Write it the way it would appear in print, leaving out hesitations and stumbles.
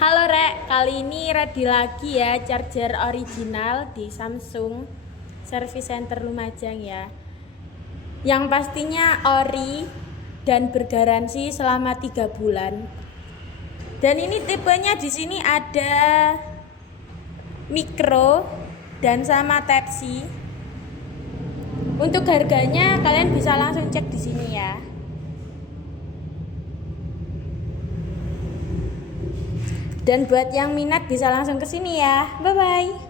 Halo Rek, kali ini ready lagi ya charger original di Samsung Service Center Lumajang ya. Yang pastinya ori dan bergaransi selama 3 bulan. Dan ini tipenya di sini ada micro dan sama Type C. Untuk harganya kalian bisa langsung cek di sini ya. Dan buat yang minat bisa langsung ke sini ya. Bye bye.